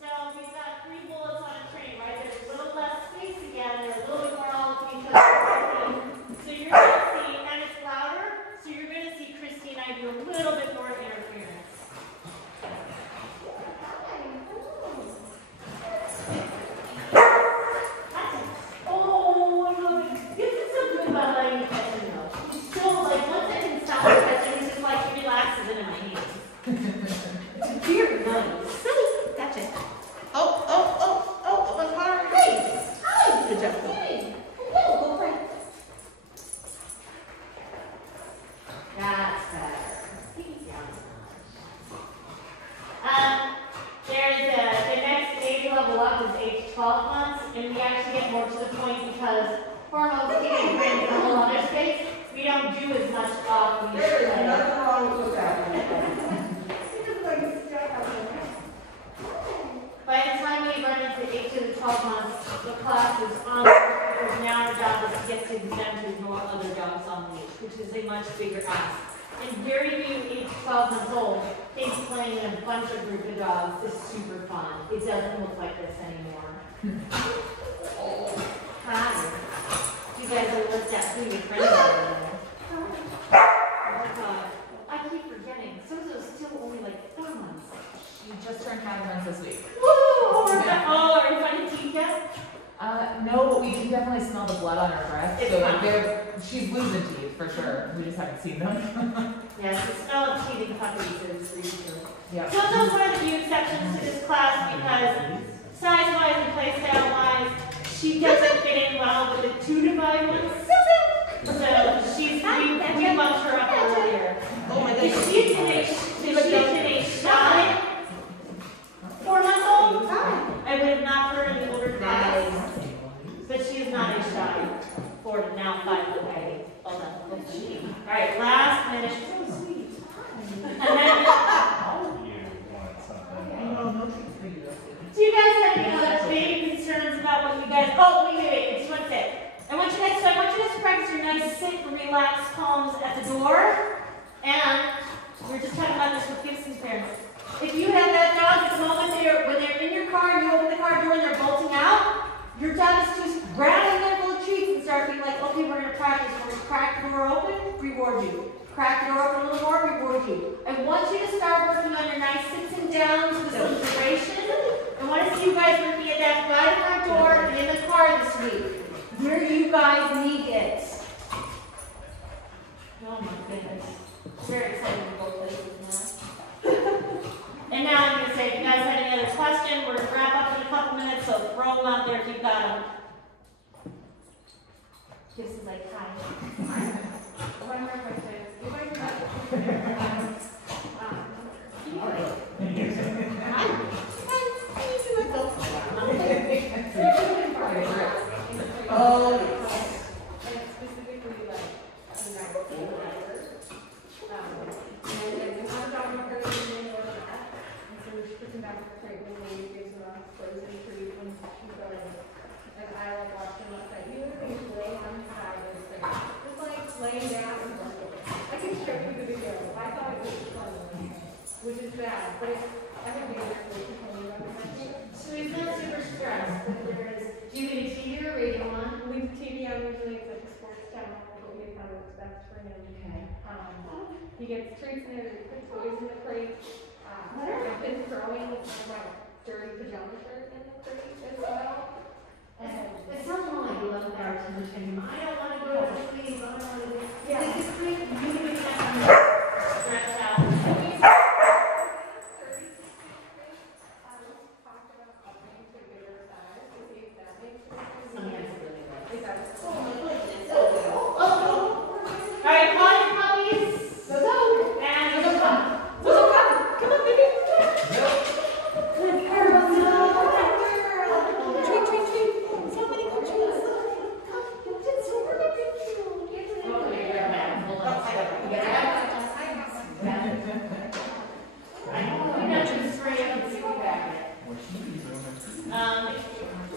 So we've got 3 bullets on a train, right? There's a little less space again. There's a little bit more all between each other. So you're going to see, and it's louder, so you're going to see Christy and I do a little bit more interference. Oh, I love it. This is so good about letting you catch him though. He's so like, once I can stop catching, it's just like he relaxes into my hands. It's weird, nice. Gotcha. Oh, it was hard. Hey! Hi! Good job. Hey, hello, go play. That's better. There's the next age level up is age 12 months, and we actually get more to the point because hormones taking in a whole other space. We don't do as much off leash There is play. nothing wrong with that. By the time we run into 8 to 12 months, the class is on because now our job is to get to them to ignore other dogs on leash, which is a much bigger ask. and very few 8 to 12 months old think playing in a bunch of group of dogs is super fun. It doesn't look like this anymore. Hi. You guys are looked at who your friends are over there. Oh God. I keep forgetting. Sozo's still only like 4 months. She just turned 5 months this week. Woo! Oh, are you finding teeth yet? No, but we can definitely smell the blood on her breath. It's So fine. she's losing teeth for sure. We just haven't seen them. Yes, the smell of teething puppies is reassuring. Yeah. Sozo's one of the few exceptions to this class because size-wise and playstyle-wise, she doesn't fit in well with the 2 to 5 months. So we bumped her up earlier. Oh my Is goodness. she a shy 4 months old? I would have not put her in the older class, but she is not a shy 4 to now 5 foot baby. Hold on. All right, last minute. So sweet. And then, You want something. do you guys have any other big concerns about what you guys? Oh, wait. Just one sec. I want you guys to practice your nice sit, relaxed palms at the door. And we were just talking about this with Gibson's parents. If you have that dog at the moment when they're in your car and you open the car door and they're bolting out, your job is to just grab a handful of treats and start being like, okay, we're going to practice. We're going to crack the door open, reward you. Crack the door open a little more, reward you. I want you to start working on your nice sits and downs with some duration. I want to see you guys working at that right front door and in the car this week. Where you guys need it. Oh my goodness. Very excited to go places now. And now I'm going to say, if you guys have any other questions, we're going to wrap up in a couple minutes, so throw them out there if you've got them. This is like, hi. One more question. You guys Oh. and specifically like the night before whatever. And then we have a dog in the crate and then go to that. And so we put him back in the crate when we gives her a frozen treat when she's going. And I like watching him like he literally is laying on the side of the crate. Just like laying down and barking. I can show you the video. I thought it was funny, which is bad, but it's I think we have to tell you about it. So he's not super stressed, but there is, do you need a TV or radio on? Leave TV on usually it's like a sports channel, but we kind of expect for him. Okay. He gets treats in there, he puts toys in the crate. I've been throwing my dirty pajama shirt in the crate as well. It sounds more like 11 hours in the gym. I don't want to go to sleep. I don't want to do. Yeah. This is great. You can get that stretched out. Talked about upping to bigger size to see if that makes sense. Sometimes it really does. Is that All right, call your puppies. Go. And go. Come on, baby. Good girl. Treat, treat, treat. So many good treats.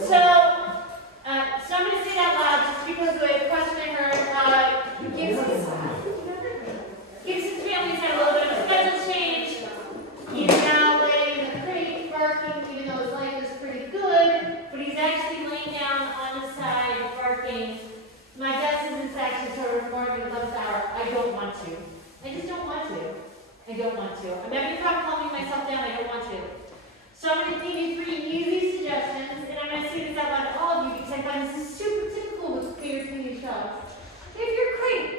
So I'm going to say that loud just because the question I heard, Gibson's family's had a little bit of a schedule change. He's now laying in the crate, barking, even though his life is pretty good, but he's actually laying down on the side, barking. My guess is it's actually sort of more of an 11th hour. I don't want to. I just don't want to. I don't want to. I'm having a problem calming myself down. I don't want to. So I'm going to give you 3 easy suggestions, and I'm going to say this out loud to all of you because I find this is super typical with Swedish dogs. If your crate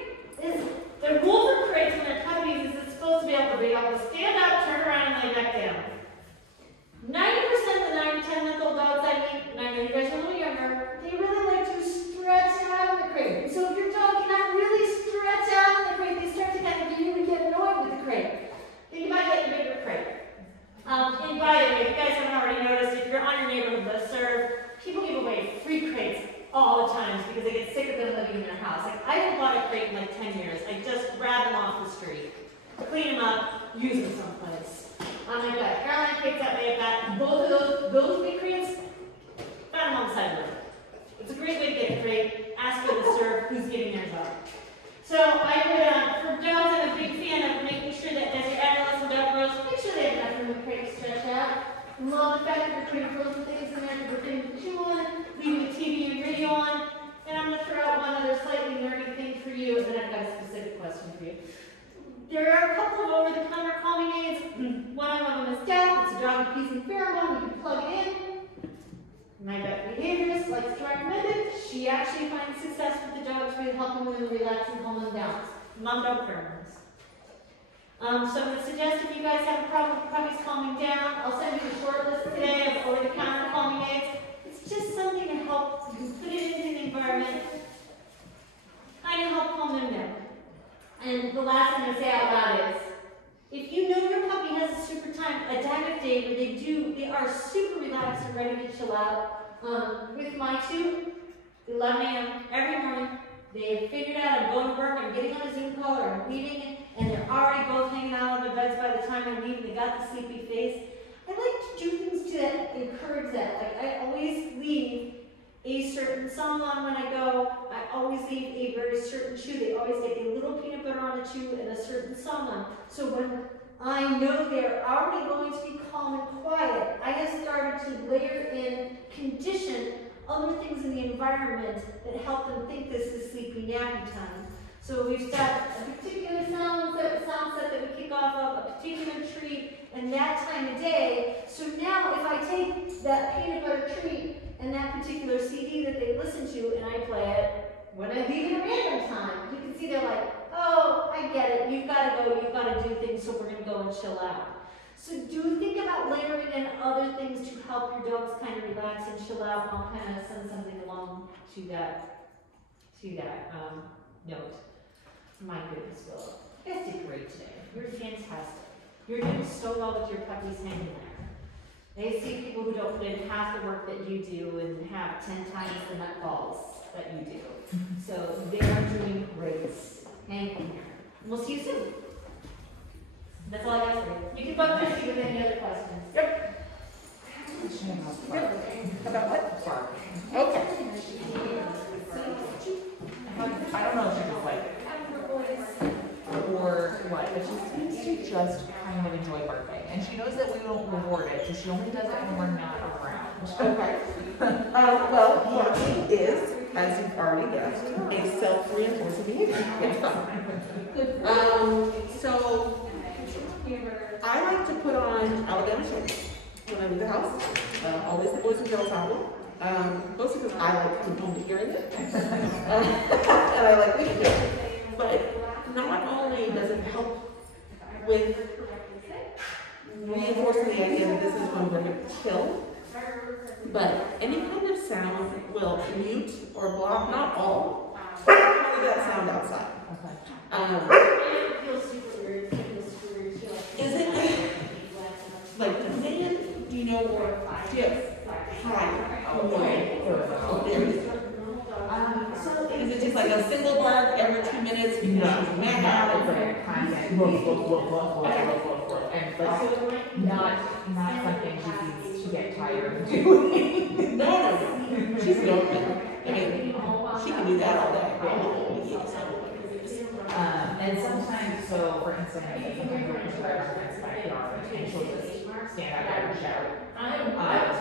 is, the rule for crates when they're puppies is it's supposed to be able to stand up, turn around, and lay back down. 90% of the 9 to 10 month old dogs I meet, and I know you guys are a little younger, they really like to stretch out in the crate. And so if your dog cannot really stretch out in the crate, they start to kind of really get annoyed with the crate. Think about getting a bigger crate. And by the way, if you guys haven't already noticed, if you're on your neighborhood listserv, people give away free crates all the time because they get sick of them living in their house. Like, I haven't bought a crate in like 10 years. I just grab them off the street, clean them up, use them someplace. I've got Caroline crates that way. I've got both of those big crates, found them on the side of the road. It's a great way to get a crate. Ask for the serve who's getting theirs up. So I would, for dogs, I'm a big fan for things to chew on, leaving the TV and radio on, and I'm going to throw out one other slightly nerdy thing for you, and then I've got a specific question for you. There are a couple of over-the-counter calming aids. One of them is DAP. It's a dog-appeasing pheromone. You can plug it in. My vet behaviorist likes to recommend it. She actually finds success with the dogs with helping them relax and calm them down. Mom dog pheromones. So I'm going to suggest if you guys have a problem with puppies calming down, I'll send you a short list today of over-the-counter calming aids. It's just something to help you put it into the environment, kind of help calm them down. And the last thing I'm going to say out loud is, if you know your puppy has a time of day where they are super relaxed and ready to chill out, with my two, 11 a.m. every morning, they've figured out I'm going to work, I'm getting on a Zoom call, or I'm leaving, and they're already both hanging out on their beds by the time I leave, and they got the sleepy face. I like to do things to encourage that. Like, I always leave a certain song on when I go. I always leave a very certain chew. They always get a little peanut butter on the chew and a certain song on. So when I know they're already going to be calm and quiet, I have started to layer in, condition other things in the environment that help them think this is sleepy nappy time. So we've got a particular sound set that we kick off of, a particular treat, and that time of day. So now if I take that peanut butter treat and that particular CD that they listen to and I play it, when I leave at a random time, you can see they're like, oh, I get it, you've got to go, you've got to do things, so we're going to go and chill out. So do think about layering in other things to help your dogs kind of relax and chill out, and I'll kind of send something along to that note. My goodness, Philip. You guys did great today. You're fantastic. You're doing so well with your puppies hanging there. They see people who don't put in half the work that you do and have 10 times the nutballs that you do. So they are doing great. Hang in there. We'll see you soon. That's all I got for you. You can bug me with any other questions. Yep. About what? Bark. Okay. I don't know if she was like, or what, but she seems to just kind of enjoy barking. And she knows that we don't reward it, so she only does it when we're not around. Okay. Well, barking is, as you've already guessed, a self-reinforcing behavior. It's fun. So I like to put on Alabama Shakes when I leave the house. Always the boys and girls album. Mostly because I like coming home to hearing it. And I like listening to it. But not only does it help with reinforcing the idea that this is when we're going to chill, but any kind of sound will mute or block, not all, part of that sound outside. It feels super weird. It feels super weird. Is it like the man, do you know, or yes, hi, is it just like a single bark every 2 minutes because she's mad? It's like a constant and like not something she needs to get tired of doing. No. She's open. I mean, she can do that all day. And sometimes, so for instance, I can go to her friend's backyard and she'll just stand out there and shout.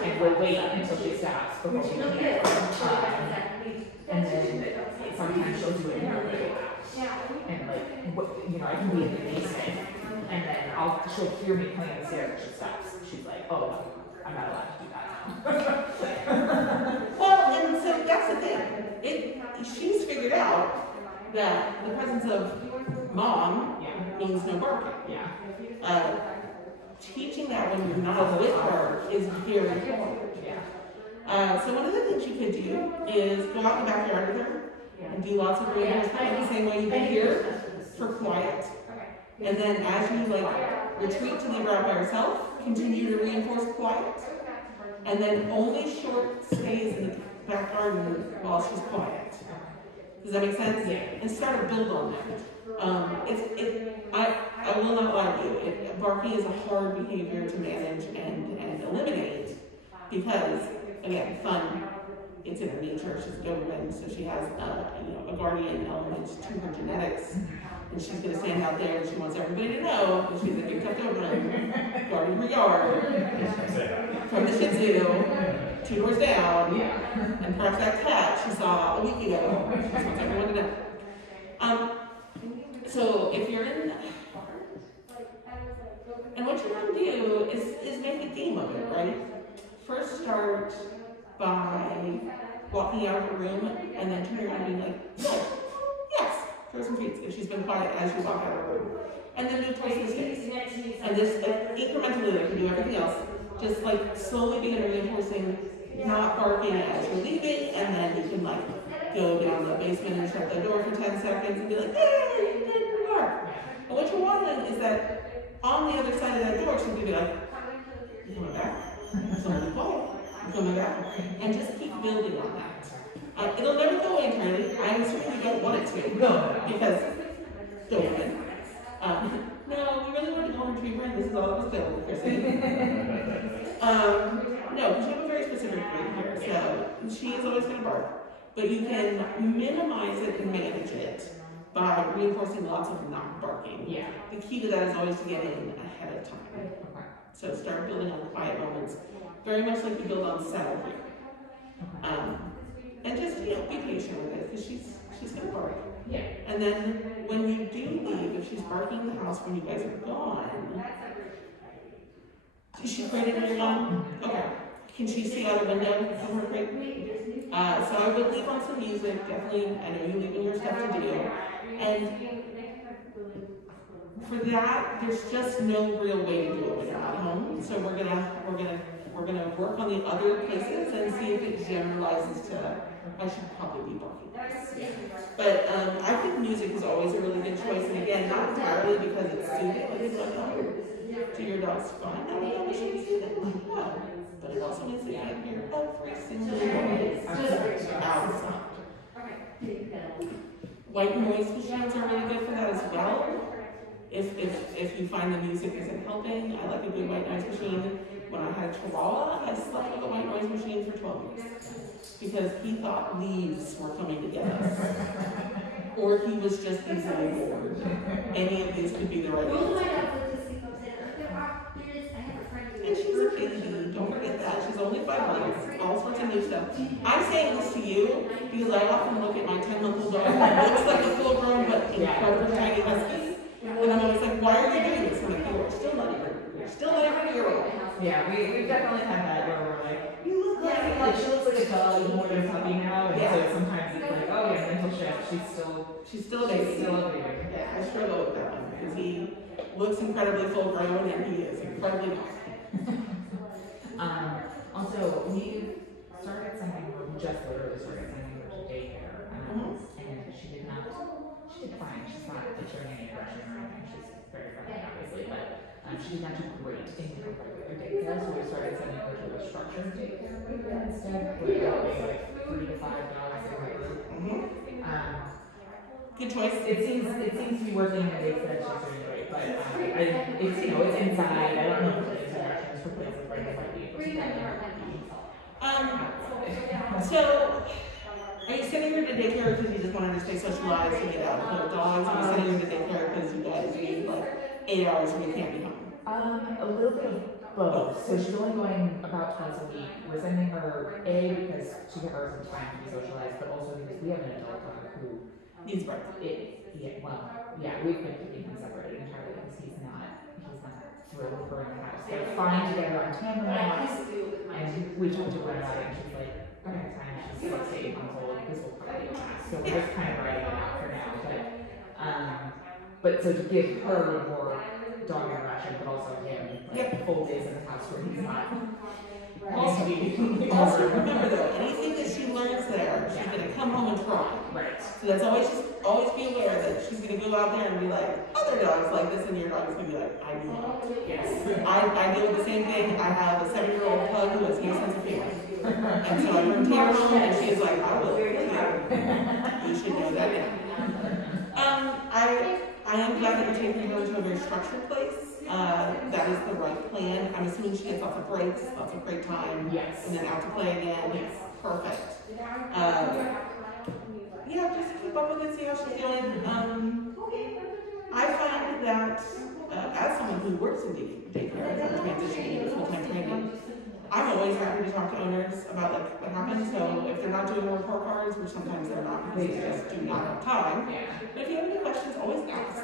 And we'll wait until she stops before we can. And then sometimes she'll do it in her room. And like, I can be in the basement. And then she'll hear me playing the stairs and she stops. She's like, oh, no, I'm not allowed to do that. Well, and so that's the thing. She's figured out that the presence of mom means no barking. Yeah. Teaching that when you're not with her is very important. So one of the things you could do is go out in the backyard with her and do lots of random stuff the same way you did here for quiet. And then as you retreat to leave her out by herself, continue to reinforce quiet. And then only short stays in the back garden while she's quiet. Does that make sense? Yeah. And start to build on that. I will not lie to you. Barking is a hard behavior to manage and eliminate because, again, fun. It's in her nature. She's a Doberman, so she has a guardian element to her genetics, and she's going to stand out there and she wants everybody to know that she's a big tough Doberman guarding her yard from the Shih Tzu. 2 doors down, Yeah. and perhaps that cat she saw a week ago. She just wants everyone to know. So if you're in, and what you want to do is make a game of it, right? First start by walking out of the room and then turn around and being like, yes, yes, throw some treats if she's been quiet as you walk out of the room. And then move towards the sticks. And just like incrementally, like you do everything else, just like slowly begin reinforcing, not barking as you're leaving, and then you can like go down the basement and shut the door for 10 seconds and be like, yay, you didn't bark. But what you're wanting is that on the other side of that door, she's gonna be like, you coming back? Somebody quiet. You coming back? And just keep building on that. It'll never go away entirely. I'm assuming you don't want it to. No. Because, don't want it. No, we really want to golden retriever, and this is all it was built, Chrissy. No, because you have a very specific breed here, so she is always going to bark. But you can minimize it and manage it by reinforcing lots of not barking. Yeah. The key to that is always to get in ahead of time. So start building on quiet moments, very much like you build on settle here. And just, you know, be patient with it, because she's going to bark. Yeah. And then when you do leave, if she's barking in the house when you guys are gone, is she crated when you're gone? Okay. Can she see out a window from her crate? So I would leave on some music, definitely. I know you're leaving your stuff to do. And for that, there's just no real way to do it when you're not home. So we're gonna work on the other places and see if it generalizes to, I should probably be barking. But I think music is always a really good choice, and again, not entirely because it's soothing, like it's like, oh, to your dog's fine. No, it should be soothing. No. But it also means that you can hear every single noise outside. White noise machines are really good for that as well. If you find the music isn't helping, I like a good white noise machine. When I had a Chihuahua, I slept with a white noise machine for 12 years. Because he thought leaves were coming to get us. Or he was just easily bored. Any of these could be the right answer. And she's a baby, don't forget that. She's only 5 months, all sorts of new stuff. I'm saying this to you because I often look at my 10-month-old dog who looks like a full-grown but incredibly tiny husky. And I'm always like, why are you doing this? I'm like, you're still not even a year old. Yeah, we've definitely had that where we're like, you look like she looks like a dog more than a puppy now, and so sometimes it's like, oh yeah, mental shift. She's still a baby. Yeah, I struggle with that one because he looks incredibly full grown and he is incredibly not. Also, we started something where we just literally started sending her to daycare, and she did fine. She's not showing any aggression or anything. She's very friendly, obviously, but she did not do great in her regular daycare, so we started sending her to a structured daycare instead, where they pay like $3 to $5 a week. Good choice. It seems to be working in ways that she's doing great, but it's it's inside. I don't know if it's interactions for places where they might be able to. So, are you sending her to daycare because you just want her to stay socialized and get out with other dogs? Are you sending her to daycare because you guys need like 8 hours when you can't be home? A little bit of both. So she's only going about twice a week. We're sending her because she can earn some time to be socialized, but also because we have an adult dog who needs breaks. We've been keeping him separated entirely because he's not thrilled with her in the house. They're fine together on tandem walks, and we talked to her about it, and she's like, by the time she's 6 to 8 months old, this will probably last. So we're just kind of writing it out for now. But so to give her more dog interaction, but also him full days in the house where he's not. Also remember though, anything that she learns there, she's gonna come home and try. Right. So that's always be aware that she's gonna go out there and be like, other dogs like this, and your dog is gonna be like, I do not. Yes. I deal with the same thing. I have a 7-year-old pug who has no sense of humor. And so I bring her home and she's like, I will kill you. You should know that now. I am glad that you're taking her to a very structured place. That is the right plan. I'm assuming she gets lots of breaks, lots of break time. Yes. And then out to play again. Yes. Perfect. Just keep up with it, see how she's doing. I find that as someone who works in daycare and transitioning into full-time training, I'm always happy to talk to owners about like what happened. So if they're not doing more report cards, which sometimes they're not, because they just do not have time. Yeah. But if you have any questions, always ask.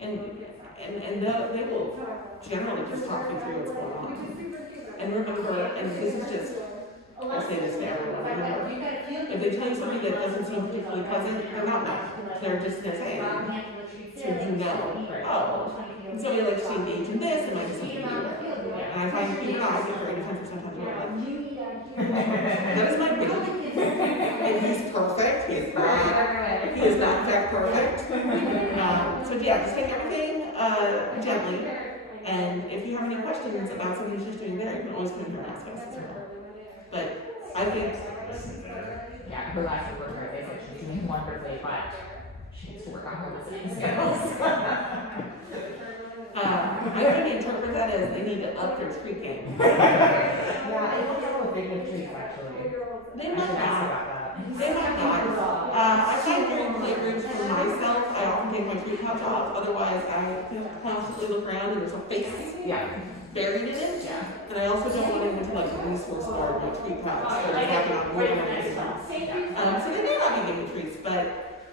And they will generally just talk you through what's going on. And remember, and this is just, I say this to everyone, remember, if they tell you something that doesn't seem particularly pleasant, they're not mad. They're just gonna say, so you know, oh, and so you like to engage in this, it might be something new. And I find even I get very defensive sometimes. That is my baby. And he's perfect. He is not in fact perfect. So yeah, just take everything gently. And if you have any questions about something she's doing there, you can always come in here and ask us as well. But I think, Yeah, her last report card, they said she's doing wonderfully, but she needs to work on her listening skills. I would interpret that as they need to up their tree game. Yeah, I don't know if they give trees actually. They I might should ask not. about that. They might not. I find during playgroups for myself, I often take my tree pouch off. Otherwise, I constantly look around and there's a face Yeah. buried in it. Yeah. And I also don't want anyone to like resource guard my tree pouch. So it's like not moving anything. So they may not be giving treats, but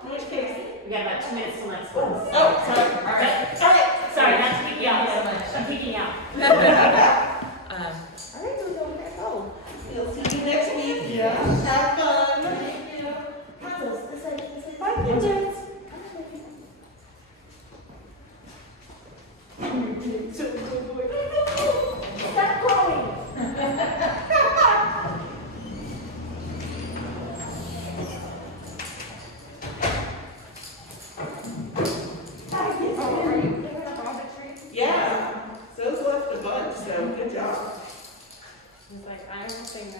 in which case. We got about 2 minutes till next one. Oh, sorry. All right. Sorry, not to peek you out so much. I'm peeking out. All right, we're going back home. We'll see you next week. Yeah. Have fun. Bye, kids. Stop growing. Yeah. So's left a bunch, so good job. He's like, I don't think no.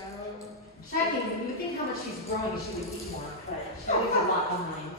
Shaggy, you think how much she's growing, she would eat more, but she always a lot behind.